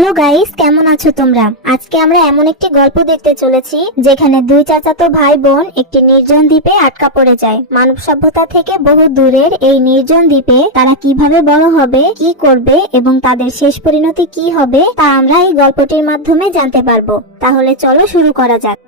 Hello guys, কেমন আছো তোমরা? আজকে আমরা এমন একটি গল্প দেখতে চলেছি যেখানে দুই চাচাতো ভাই বোন একটি নির্জন দ্বীপে আটকা পড়ে যায়। মানব সভ্যতা থেকে বহু দূরের এই নির্জন দ্বীপে তারা কিভাবে বড় হবে, কি করবে এবং তাদের শেষ পরিণতি কি হবে তা আমরা এই গল্পটির মাধ্যমে জানতে পারবো। তাহলে চলো শুরু করা যাক।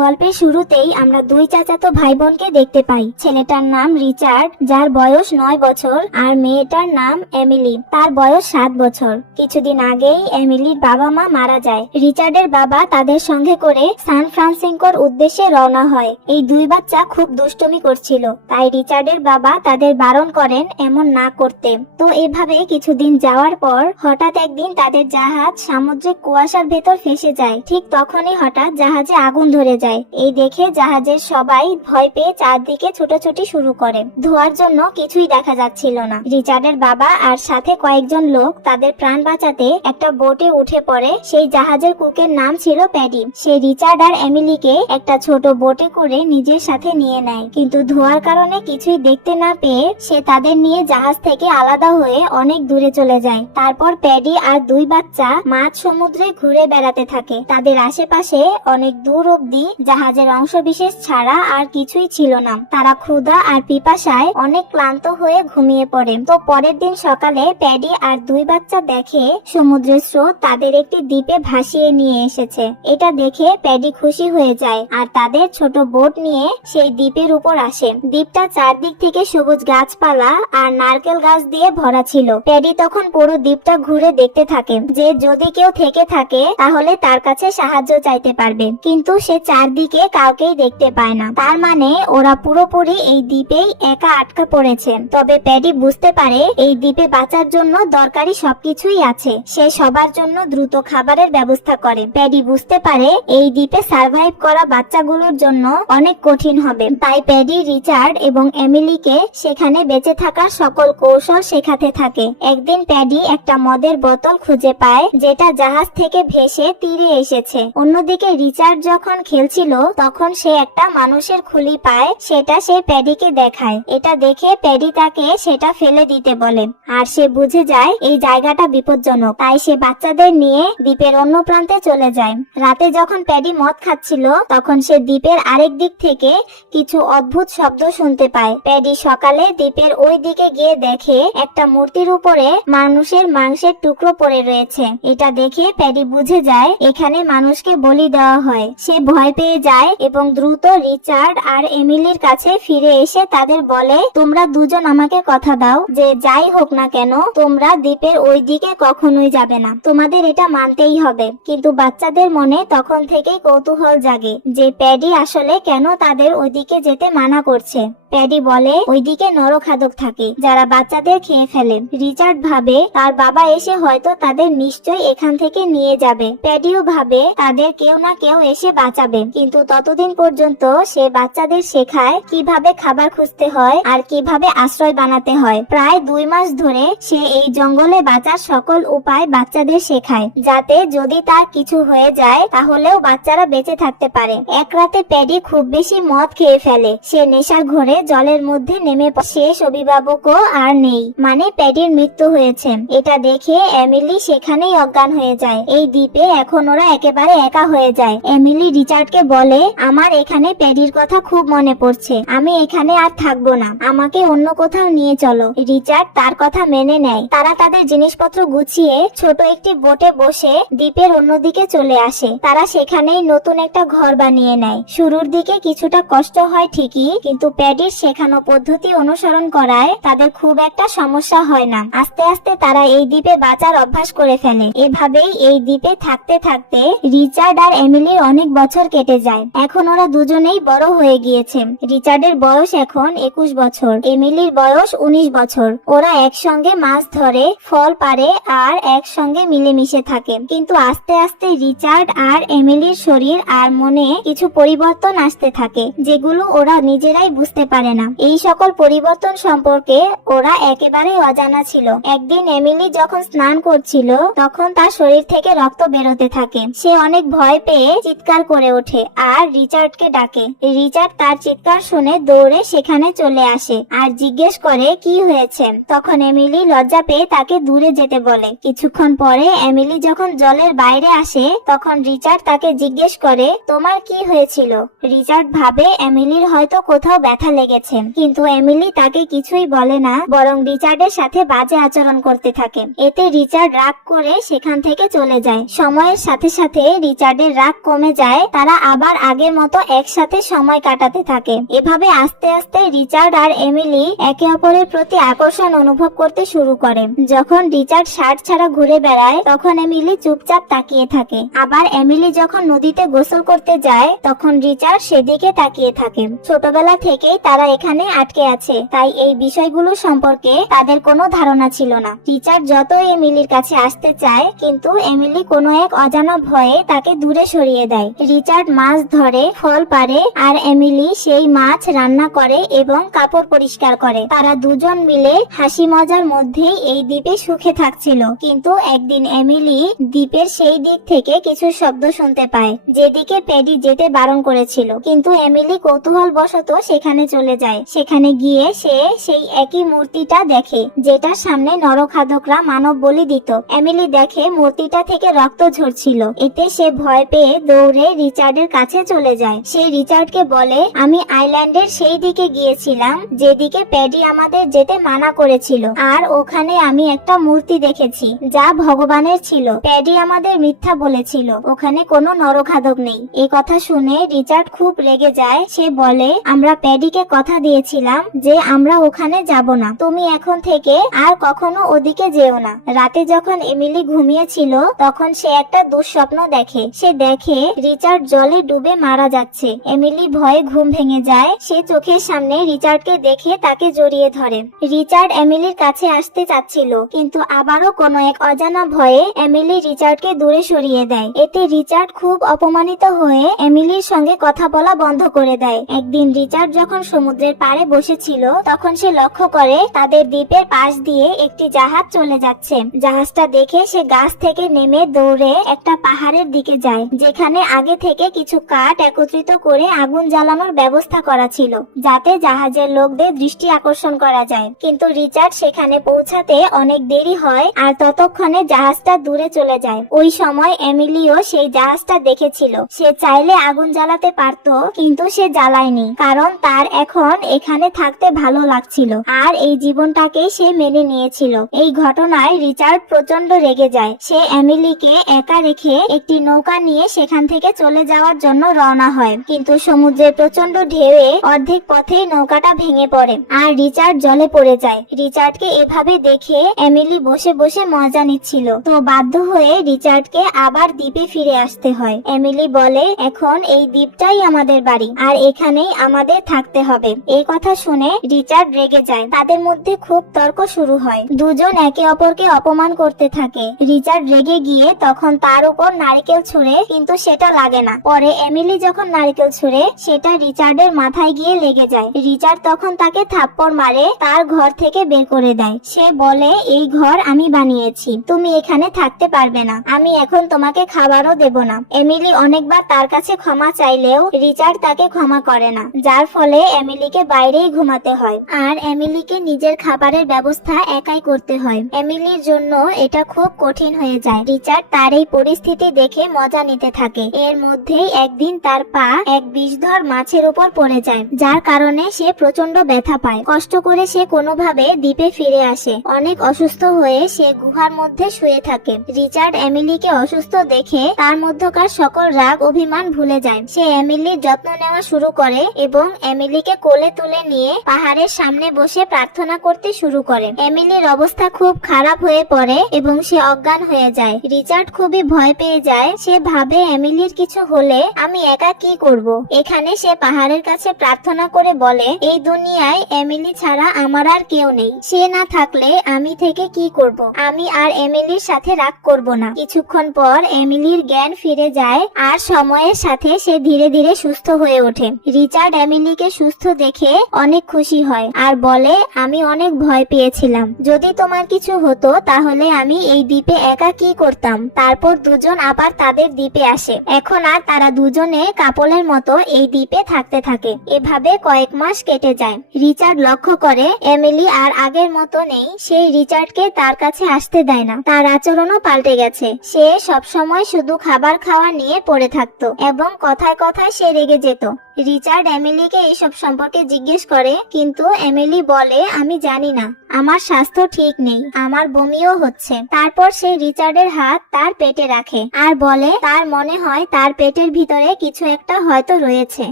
গল্পের শুরুতেই আমরা দুই চাচাতো ভাই বোনকে দেখতে পাই। ছেলেটার নাম রিচার্ড, যার বয়স 9 বছর, আর মেয়েটার নাম এমিলি, তার বয়স 7 বছর। কিছুদিন আগেই এমিলির বাবা মা মারা যায়। রিচার্ডের বাবা তাদের সঙ্গে করে সান ফ্রান্সিসকোর উদ্দেশ্যে রওনা হয়। এই দুই বাচ্চা খুব দুষ্টুমি করছিল, তাই রিচার্ডের বাবা তাদের বারণ করেন এমন না করতে। তো এভাবে কিছুদিন যাওয়ার পর হঠাৎ একদিন তাদের জাহাজ সামুদ্রিক কুয়াশার ভেতর ফেসে যায়। ঠিক তখনই হঠাৎ জাহাজে আগুন ধরে যায়। এই দেখে জাহাজের সবাই ভয় পেয়ে চারদিকে ছুটোছুটি শুরু করে। ধোয়ার জন্য কিছুই দেখা যাচ্ছিল না। রিচার্ডের বাবা আর সাথে কয়েকজন লোক তাদের প্রাণ বাঁচাতে একটা বোটে উঠে পড়ে। সেই জাহাজের কুকের নাম ছিল প্যাডি। সে রিচার্ড আর এমিলিকে একটা ছোট বোটে করে নিজের সাথে নিয়ে নেয়, কিন্তু ধোয়ার কারণে কিছুই দেখতে না পেয়ে সে তাদের নিয়ে জাহাজ থেকে আলাদা হয়ে অনেক দূরে চলে যায়। তারপর প্যাডি আর দুই বাচ্চা মাঝ সমুদ্রে ঘুরে বেড়াতে থাকে। তাদের আশেপাশে অনেক দূর অব্দি জাহাজের অংশ বিশেষ ছাড়া আর কিছুই ছিল না। তারা ক্ষুধা আর পিপাসায় অনেক ক্লান্ত হয়ে ঘুমিয়ে পড়ে। তো পরের দিন সকালে প্যাডি আর দুই বাচ্চা দেখে সমুদ্রের স্রোত তাদের একটি দ্বীপে ভাসিয়ে নিয়ে এসেছে। এটা দেখে প্যাডি খুশি হয়ে যায় আর তাদের ছোট বোট নিয়ে সেই দ্বীপের উপর আসে। দ্বীপটা চারদিক থেকে সবুজ গাছপালা আর নারকেল গাছ দিয়ে ভরা ছিল। প্যাডি তখন পুরো দ্বীপটা ঘুরে দেখতে থাকে যে যদি কেউ থেকে থাকে তাহলে তার কাছে সাহায্য চাইতে পারবে, কিন্তু সে চারদিকে কাউকেই দেখতে পায় না। তার মানে ওরা পুরোপুরি এই দ্বীপেই একা আটকা পড়েছে। তবে প্যাডি বুঝতে পারে এই দ্বীপে বাঁচার জন্য দরকারি সবকিছুই আছে। সে সবার জন্য দ্রুত খাবারের ব্যবস্থা করে। প্যাডি বুঝতে পারে এই দ্বীপে সার্ভাইভ করা বাচ্চাগুলোর জন্য অনেক কঠিন হবে। তাই প্যাডি রিচার্ড এবং এমিলিকে সেখানে বেঁচে থাকার সকল কৌশল শেখাতে থাকে। একদিন প্যাডি একটা মদের বোতল খুঁজে পায় যেটা জাহাজ থেকে ভেসে তীরে এসেছে। অন্যদিকে রিচার্ড যখন খেলছিল তখন সে একটা মানুষের খুলি পায়, সেটা সে প্যাডিকে দেখায়। এটা দেখে প্যাডি তাকে সেটা ফেলে দিতে বলে, আর সে বুঝে যায় এই জায়গাটা বিপজ্জনক। তাই সে বাচ্চাদের নিয়ে দ্বীপের অন্য প্রান্তে চলে যায়। রাতে যখন প্যাডি মদ খাচ্ছিল তখন সে দ্বীপের আরেক দিক থেকে কিছু অদ্ভুত শব্দ শুনতে পায়। প্যাডি সকালে দ্বীপের ওই দিকে গিয়ে দেখে একটা মূর্তির উপরে মানুষের মাংসের টুকরো পড়ে রয়েছে। এটা দেখে প্যাডি বুঝে যায় এখানে মানুষকে বলি দেওয়া হয়। সে ভয় পেয়ে যায় এবং দ্রুত রিচার্ড আর এমিলির কাছে ফিরে এসে তাদের বলে, তোমরা দুজন আমাকে কথা দাও যে যাই হোক না কেন তোমরা দ্বীপের ওই দিকে কখনোই যাবে না, তোমাদের এটা মানতেই হবে। কিন্তু বাচ্চাদের মনে তখন থেকেই কৌতূহল জাগে যে প্যাডি আসলে কেন তাদের ওইদিকে যেতে মানা করছে। প্যাডি বলে ওইদিকে নরখাদক থাকে যারা বাচ্চাদের খেয়ে ফেলে। রিচার্ড ভাবে তার বাবা এসে হয়তো তাদের নিশ্চয়ই এখান থেকে নিয়ে যাবে। প্যাডিও ভাবে তাদের কেউ না কেউ এসে বাঁচাবে, কিন্তু ততদিন পর্যন্ত সে বাচ্চাদের শেখায় কিভাবে খাবার খুঁজতে হয় আর কিভাবে আশ্রয় বানাতে হয়। প্রায় 2 মাস ধরে সে এই জঙ্গলে বাঁচার সকল উপায় বাচ্চাদের শেখায়, যাতে যদি তার কিছু হয়ে যায় তাহলেও বাচ্চারা বেঁচে থাকতে পারে। এক রাতে প্যাডি খুব বেশি মদ খেয়ে ফেলে। সে নেশার ঘোরে জলের মধ্যে নেমে শেষ অভিভাবকও আর নেই, মানে প্যাডির মৃত্যু হয়েছে। এটা দেখে এমিলি সেখানেই অজ্ঞান হয়ে যায়। এই দ্বীপে এখন ওরা একেবারে একা হয়ে যায়। এমিলি রিচার্ডকে বলে, আমার এখানে প্যাডির কথা খুব মনে পড়ছে, আমি এখানে আর থাকবো না, আমাকে অন্য কোথাও নিয়ে চলো। রিচার্ড তার কথা মেনে নেয়। তারা তাদের জিনিসপত্র গুছিয়ে ছোট একটি বোটে বসে দ্বীপের অন্যদিকে চলে আসে। তারা সেখানেই নতুন একটা ঘর বানিয়ে নেয়। শুরুর দিকে কিছুটা কষ্ট হয় ঠিকই, কিন্তু প্যাডির শেখানো পদ্ধতি অনুসরণ করায় তাদের খুব একটা সমস্যা হয় না। আস্তে আস্তে তারা এই দ্বীপে বাঁচার অভ্যাস করে ফেলে। এভাবেই এই দ্বীপে থাকতে থাকতে রিচার্ড আর এমিলির অনেক বছর কেটে যায়। এখন ওরা দুজনেই বড় হয়ে গিয়েছে। রিচার্ডের বয়স এখন 21 বছর, এমিলির বয়স 19 বছর। ওরা একসঙ্গে মাছ ধরে, ফল পাড়ে আর একসঙ্গে মিলেমিশে থাকে। কিন্তু আস্তে আস্তে রিচার্ড আর এমিলির শরীর আর মনে কিছু পরিবর্তন আসতে থাকে, যেগুলো ওরা নিজেরাই বুঝতে পারে না। এই সকল পরিবর্তন সম্পর্কে ওরা একেবারেই অজানা ছিল। একদিন এমিলি যখন স্নান করছিল তখন তার শরীর থেকে রক্ত বেরোতে থাকে। সে অনেক ভয় পেয়ে চিৎকার করে ওঠে আর রিচার্ডকে ডাকে। রিচার্ড তার চিৎকার শুনে দৌড়ে সেখানে চলে আসে আর জিজ্ঞেস করে কি হয়েছে। তখন এমিলি লজ্জা পেয়ে তাকে দূরে যেতে বলে। কিছুক্ষণ পরে এমিলি যখন জলের বাইরে আসে তখন রিচার্ড তাকে জিজ্ঞেস করে তোমার কি হয়েছিল। রিচার্ড ভাবে এমিলির হয়তো কোথাও ব্যথা লেগেছে, কিন্তু এমিলি তাকে কিছুই বলে না, বরং রিচার্ডের সাথে বাজে আচরণ করতে থাকে। এতে রিচার্ড রাগ করে সেখান থেকে চলে যায়। সময়ের সাথে সাথে রিচার্ডের রাগ কমে যায়। তারা আবার আগের মতো একসাথে সময় কাটাতে থাকে। এভাবে আস্তে আস্তে রিচার্ড আর এমিলি একে অপরের প্রতি আকর্ষণ অনুভব করতে শুরু করে। যখন রিচার্ড শার্ট ছাড়া ঘুরে বেড়ায় তখন এমিলি চুপচাপ তাকিয়ে থাকে। আবার এমিলি যখন নদীতে গোসল করতে যায় তখন রিচার্ড সেদিকে তাকিয়ে থাকে। ছোটবেলা থেকেই তারা এখানে আটকে আছে, তাই এই বিষয়গুলো সম্পর্কে তাদের কোনো ধারণা ছিল না। রিচার্ড যতই এমিলির কাছে আসতে চায় কিন্তু এমিলি কোনো এক অজানা ভয়ে তাকে দূরে সরিয়ে দেয়। রিচার্ড মাছ ধরে, ফল পাড়ে আর এমিলি সেই মাছ রান্না করে এবং কাপড় পরিষ্কার করে। তারা দুজন মিলে হাসি মজার মধ্যেই এই দ্বীপে সুখে থাকছিল। কিন্তু একদিন এমিলি দ্বীপের সেই দিক থেকে কিছু শব্দ শুনতে পায় যেদিকে প্যাডি যেতে বারণ করেছিল। কিন্তু এমিলি কৌতূহল বশত সেখানে চলে যায়। সেখানে গিয়ে সে সেই একই মূর্তিটা দেখে যেটার সামনে নরখাদকরা মানব বলি দিত। এমিলি দেখে মূর্তিটা থেকে রক্ত ঝরছিল। এতে সে ভয় পেয়ে দৌড়ে রিচার্ডের কাছে চলে যায়। সে রিচার্ডকে বলে আমি আইল্যান্ডের সেই দিকে গিয়েছিলাম যেদিকে প্যাডি আমাদের যেতে মানা করেছিল, আর ওখানে আমি একটা মূর্তি দেখেছি যা ভগবানের ছিল। প্যাডি আমাদের মিথ্যা বলেছিল, ওখানে কোনো নরখাদক নেই। এই কথা শুনে রিচার্ড খুব রেগে যায়। সে বলে আমরা প্যাডিকে কথা দিয়েছিলাম যে আমরা ওখানে যাব না, তুমি এখন থেকে আর কখনো ওদিকে যেও না। রাতে যখন এমিলি ঘুমিয়েছিল তখন সে একটা দুঃস্বপ্ন দেখে। সে দেখে রিচার্ড জলে ডুবে মারা যাচ্ছে। এমিলি ভয়ে ঘুম ভেঙে যায়। সে চোখের সামনে রিচার্ডকে দেখে তাকে জড়িয়ে ধরে। রিচার্ড এমিলির কাছে আসতে চাচ্ছিল, কিন্তু আবারও কোনো এক অজানা ভয়ে এমিলি রিচার্ডকে দূরে সরিয়ে দেয়। এতে রিচার্ড খুব অপমানিত হয়ে এমিলির সঙ্গে কথা বলা বন্ধ করে দেয়। একদিন রিচার্ড যখন সমুদ্রের পাড়ে বসেছিল তখন সে লক্ষ্য করে তাদের দ্বীপের পাশ দিয়ে একটি জাহাজ চলে যাচ্ছে। জাহাজটা দেখে সে গাছ থেকে নেমে দৌড়ে একটা পাহাড়ের দিকে যায়, যেখানে আগে থেকে কিছু কাঠ একত্রিত করে আগুন জ্বালানোর ব্যবস্থা করা ছিল যাতে জাহাজের লোকদের দৃষ্টি আকর্ষণ করা যায়। কিন্তু রিচার্ড সেখানে পৌঁছাতে অনেক দেরি হয় আর ততক্ষণে জাহাজটা দূরে চলে যায়। ওই সময় এমিলিও সেই জাহাজটা দেখেছিল। সে চাইলে আগুন জ্বালাতে পারত, কিন্তু সে জ্বালায়নি, কারণ তার এখন এখানে থাকতে ভালো লাগছিল আর এই জীবনটাকে সে মেনে নিয়েছিল। এই ঘটনায় রিচার্ড প্রচন্ড রেগে যায়। সে এমিলিকে একা রেখে একটি নৌকা নিয়ে সেখান থেকে চলে যাওয়ার জন্য রওনা হয়, কিন্তু সমুদ্রের প্রচন্ড ঢেউয়ে অর্ধেক পথেই নৌকাটা ভেঙে পড়ে আর রিচার্ড জলে পড়ে যায়। রিচার্ডকে এভাবে দেখে এমিলি বসে বসে মজা নিচ্ছিল, তো বাধ্য হয়ে রিচার্ডকে আবার দ্বীপে ফিরে আসতে হয়। এমিলি বলে এখন এই দ্বীপটাই আমাদের বাড়ি আর এখানেই আমাদের থাকতে হবে। এই কথা শুনে রিচার্ড রেগে যায়। তাদের মধ্যে খুব তর্ক শুরু হয়। দুজন একে অপরকে অপমান করতে থাকে। রিচার্ড রেগে গিয়ে তখন তার উপর নারকেল ছুঁড়ে, কিন্তু সেটা লাগে না। পরে এমিলি যখন নারকেল ছুঁড়ে সেটা রিচার্ডের মাথায় গিয়ে লেগে যায়। রিচার্ড তখন তাকে থাপ্পড় মারে তার ঘর থেকে বের করে দেয়। সে বলে এই ঘর আমি বানিয়েছি, তুমি এখানে থাকতে পারবে না, আমি এখন তোমাকে খাবারও দেব না। এমিলি অনেকবার তার কাছে ক্ষমা চাইলেও রিচার্ড তাকে ক্ষমা করে না, যার ফলে এমিলিকে বাইরেই ঘুমাতে হয় আর এমিলিকে নিজের খাবারের ব্যবস্থা একাই করতে হয়। এমিলির জন্য এটা খুব কঠিন হয়ে যায়। রিচার্ড তার এই পরিস্থিতি দেখে মজা নিতে থাকে। এর মধ্যেই একদিন তার পা এক বিষধর মাছের উপর পড়ে যায়, যার কারণে সে প্রচন্ড ব্যথা পায়। কষ্ট করে সে কোনোভাবে দ্বীপে ফিরে আসে। অনেক অসুস্থ হয়ে সে গুহার মধ্যে শুয়ে থাকে। রিচার্ড এমিলিকে অসুস্থ দেখে তার মধ্যকার সকল রাগ অভিমান ভুলে যায়। সে এমিলির যত্ন নেওয়া শুরু করে এবং এমিলিকে কোলে তুলে নিয়ে পাহাড়ের সামনে বসে প্রার্থনা করতে শুরু করে। এমিলির অবস্থা খুব খারাপ হয়ে পড়ে এবং সে অজ্ঞান হয়ে যায়। রিচার্ড খুবই ভয় পেয়ে যায়। সে ভাবে এমিলির কিছু হলে আমি একা কি করব। এখানে সে পাহাড়ের কাছে প্রার্থনা করে বলে এই দুনিয়ায় এমিলি ছাড়া আমার আর কেউ নেই, সে না থাকলে আমি থেকে কি করব। আমি আর এমিলির সাথে রাগ করব না। কিছুক্ষণ পর এমিলির জ্ঞান ফিরে যায় আর সময়ের সাথে সে ধীরে ধীরে সুস্থ হয়ে ওঠে। রিচার্ড এমিলিকে সুস্থ সুস্থ দেখে অনেক খুশি হয় আর বলে, আমি অনেক ভয় পেয়েছিলাম, যদি তোমার কিছু হতো তাহলে আমি এই দ্বীপে একা কি করতাম। তারপর দুজন আবার তাদের দ্বীপে আসে। এখন আর তারা দুজনে কাপলের মতো এই দ্বীপে থাকতে থাকে। এভাবে কয়েক মাস কেটে যায়। রিচার্ড লক্ষ্য করে এমিলি আর আগের মতো নেই। সেই রিচার্ডকে তার কাছে আসতে দেয় না। তার আচরণও পাল্টে গেছে। সে সবসময় শুধু খাবার খাওয়া নিয়ে পড়ে থাকতো এবং কথায় কথায় সে রেগে যেত। রিচার্ড এমিলিকে এইসব সম্পর্কে জিজ্ঞেস করে, কিন্তু এমিলি বলে, আমি জানি না, আমার স্বাস্থ্য ঠিক নেই, আমার বমিও হচ্ছে। তারপর সে রিচার্ডের হাত তার পেটে রাখে আর বলে তার মনে হয় তার পেটের ভিতরে কিছু একটা হয়তো রয়েছে।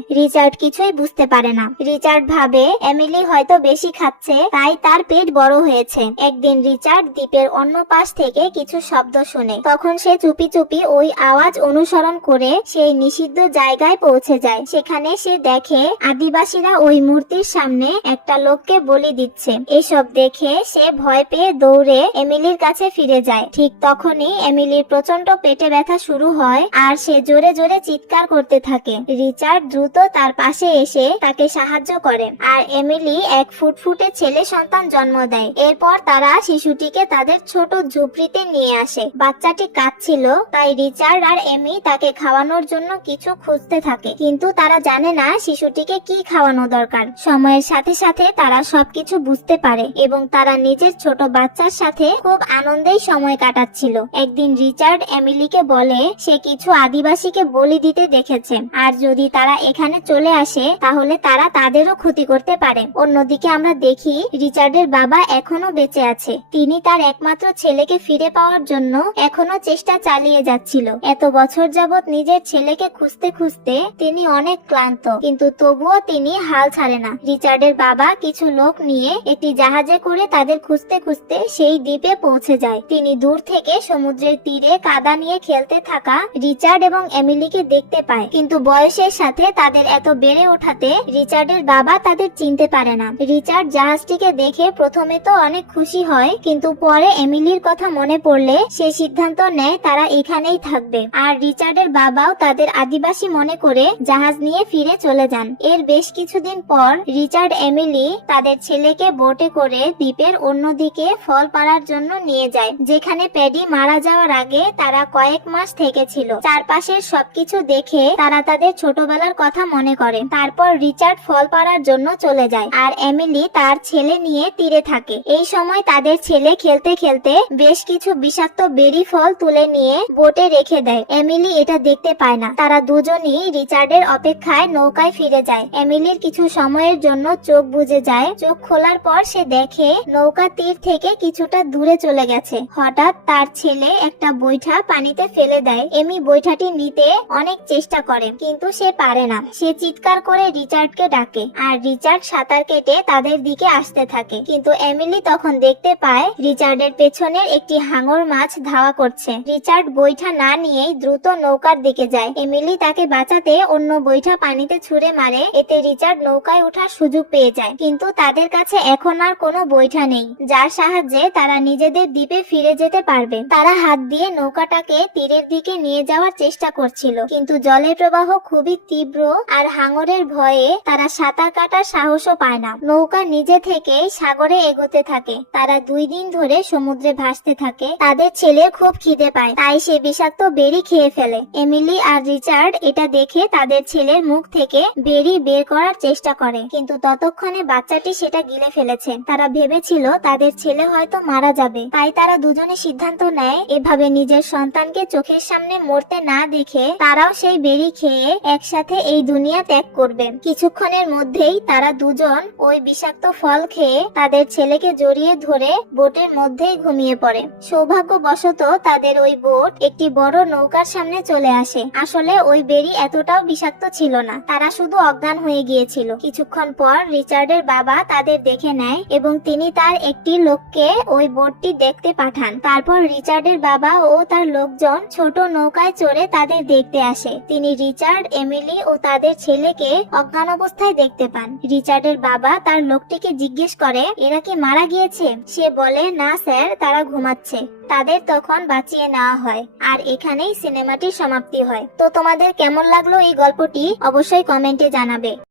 রিচার্ড কিছুই বুঝতে পারে না। রিচার্ড ভাবে এমিলি হয়তো বেশি খাচ্ছে, তাই তার পেট বড় হয়েছে। একদিন রিচার্ড দ্বীপের অন্য পাশ থেকে কিছু শব্দ শুনে। তখন সে চুপি চুপি ওই আওয়াজ অনুসরণ করে সেই নিষিদ্ধ জায়গায় পৌঁছে যায়। সেখানে সে দেখে আদিবাসীরা ওই মূর্তির সামনে একটা লোককে বলি দিচ্ছে। এসব দেখে সে ভয় পেয়ে দৌড়ে এমিলির কাছে ফিরে যায়। ঠিক তখনই এমিলির প্রচন্ড পেটে ব্যথা শুরু হয় আর সে জোরে জোরে চিৎকার করতে থাকে। রিচার্ড দ্রুত তার পাশে এসে তাকে সাহায্য করে আর এমিলি এক ফুটফুটে ছেলে সন্তান জন্ম দেয়। এরপর তারা শিশুটিকে তাদের ছোট ঝুপড়িতে নিয়ে আসে। বাচ্চাটি কাঁদছিল, তাই রিচার্ড আর এমি তাকে খাওয়ানোর জন্য কিছু খুঁজতে থাকে, কিন্তু তারা জানে না শিশুটিকে কি খাওয়ানো দরকার। সময়ের সাথে সাথে তারা সবকিছু বুঝতে পারে এবং তারা নিজের ছোট বাচ্চার সাথে খুব আনন্দেই সময় কাটাচ্ছিল। একদিন রিচার্ড এমিলিকে বলে সে কিছু আদিবাসীকে বলি দিতে দেখেছে আর যদি তারা এখানে চলে আসে তাহলে তারা তাদেরও ক্ষতি করতে পারে। অন্যদিকে আমরা দেখি রিচার্ডের বাবা এখনো বেঁচে আছে। তিনি তার একমাত্র ছেলেকে ফিরে পাওয়ার জন্য এখনো চেষ্টা চালিয়ে যাচ্ছিল। এত বছর যাবৎ নিজের ছেলেকে খুঁজতে খুঁজতে তিনি অনেক ক্লান্ত, কিন্তু তবুও তিনি হাল ছাড়ে না। রিচার্ডের বাবা কিছু লোক নিয়ে একটি জাহাজে করে তাদের খুঁজতে খুঁজতে সেই দ্বীপে পৌঁছে যায়। তিনি দূর থেকে সমুদ্রের তীরে কাদা নিয়ে খেলতে থাকা রিচার্ড এবং এমিলিকে দেখতে পায়, কিন্তু বয়সের সাথে তাদের এত বেড়ে ওঠাতে রিচার্ডের বাবা তাদের চিনতে পারে না। রিচার্ড জাহাজটিকে দেখে প্রথমে তো অনেক খুশি হয়, কিন্তু পরে এমিলির কথা মনে পড়লে সে সিদ্ধান্ত নেয় তারা এখানেই থাকবে। আর রিচার্ডের বাবাও তাদের আদিবাসী মনে করে জাহাজ নিয়ে ফিরে চলে যান। এর বেশ কিছুদিন পর রিচার্ড এমিলি তাদের ছেলেকে বোটে করে দ্বীপের অন্যদিকে ফল পাড়ার জন্য নিয়ে যায়, যেখানে প্যাডি মারা যাওয়ার আগে তারা কয়েক মাস থেকেছিল। চারপাশের সবকিছু দেখে তারা তাদের ছোটবেলার কথা মনে করে। তারপর রিচার্ড ফল পাড়ার জন্য চলে যায় আর এমিলি তার ছেলে নিয়ে তীরে থাকে। এই সময় তাদের ছেলে খেলতে খেলতে বেশ কিছু বিষাক্ত বেরি ফল তুলে নিয়ে বোটে রেখে দেয়। এমিলি এটা দেখতে পায় না। তারা দুজনই রিচার্ডের অপেক্ষায় নৌকায় ফিরে যায়। এমিলির কিছু সময়ের জন্য চোখ বুজে যায়। চোখ খোলার পর সে দেখে নৌকা তীর থেকে কিছুটা দূরে চলে গেছে। হঠাৎ তার ছেলে একটা বৈঠা পানিতে ফেলে দেয়। এমি বৈঠাটি নিতে অনেক চেষ্টা করে, কিন্তু সে পারে না। সে চিৎকার করে রিচার্ডকে ডাকে আর রিচার্ড সাঁতার কেটে তাদের দিকে আসতে থাকে, কিন্তু এমিলি তখন দেখতে পায় রিচার্ডের পেছনের একটি হাঙর মাছ ধাওয়া করছে। রিচার্ড বৈঠা না নিয়েই দ্রুত নৌকার দিকে যায়। এমিলি তাকে বাঁচাতে অন্য বৈঠা পানিতে ছুঁড়ে মারে। এতে রিচার্ড নৌকায় ওঠার সুযোগ পেয়ে যায়, কিন্তু তাদের কাছে এখন আর কোনো বৈঠা নেই যার সাহায্যে তারা নিজেদের দ্বীপে ফিরে যেতে পারবে। তারা হাত দিয়ে নৌকাটাকে তীরের দিকে নিয়ে যাওয়ার চেষ্টা করছিল, কিন্তু জলের প্রবাহ খুবই তীব্র আর হাঙরের ভয়ে তারা সাঁতার কাটার সাহসও পায় না। নৌকা নিজে থেকেই সাগরে এগোতে থাকে। তারা 2 দিন ধরে সমুদ্রে ভাসতে থাকে। তাদের ছেলের খুব খিদে পায়, তাই সে বিষাক্ত বেরি খেয়ে ফেলে। এমিলি আর রিচার্ড এটা দেখে তাদের ছেলের মুখ থেকে বেরি বের করার চেষ্টা করে, কিন্তু ততক্ষণে বাচ্চাটি সেটা গিলে ফেলেছে। তারা ভেবেছিল তাদের ছেলে হয়তো মারা যাবে, তাই তারা দুজনে সিদ্ধান্ত নেয় এভাবে নিজের সন্তানকে চোখের সামনে মরতে না দেখে তারাও সেই বেরি খেয়ে একসাথে এই দুনিয়া ত্যাগ করবে। কিছুক্ষণের মধ্যেই তারা দুজন ওই বিষাক্ত ফল খেয়ে তাদের ছেলেকে জড়িয়ে ধরে বোটের মধ্যেই ঘুমিয়ে পড়ে। সৌভাগ্যবশত তাদের ওই বোট একটি বড় নৌকার সামনে চলে আসে। আসলে ওই বেরি এতটাও বিষাক্ত ছিল না, তারা শুধু অজ্ঞান হয়ে গিয়েছিল। কিছুক্ষণ পর রিচার্ডের বাবা তাদের দেখে নেয় এবং তিনি তার একটি লোককে ওই বোটটি দেখতে পাঠান। তারপর রিচার্ডের বাবা ও তার লোকজন ছোট নৌকায় চড়ে তাদের দেখতে আসে। তিনি রিচার্ড, এমিলি ও তাদের ছেলেকে অজ্ঞান অবস্থায় দেখতে পান। রিচার্ডের বাবা তার লোকটিকে জিজ্ঞেস করে এরা কি মারা গিয়েছে? সে বলে না স্যার, তারা ঘুমাচ্ছে। তাদের তখন বাঁচিয়ে নেওয়া হয় আর এখানেই সিনেমাটির সমাপ্তি হয়। তো তোমাদের কেমন লাগলো এই গল্পটি অবশ্যই কমেন্টে জানাবে।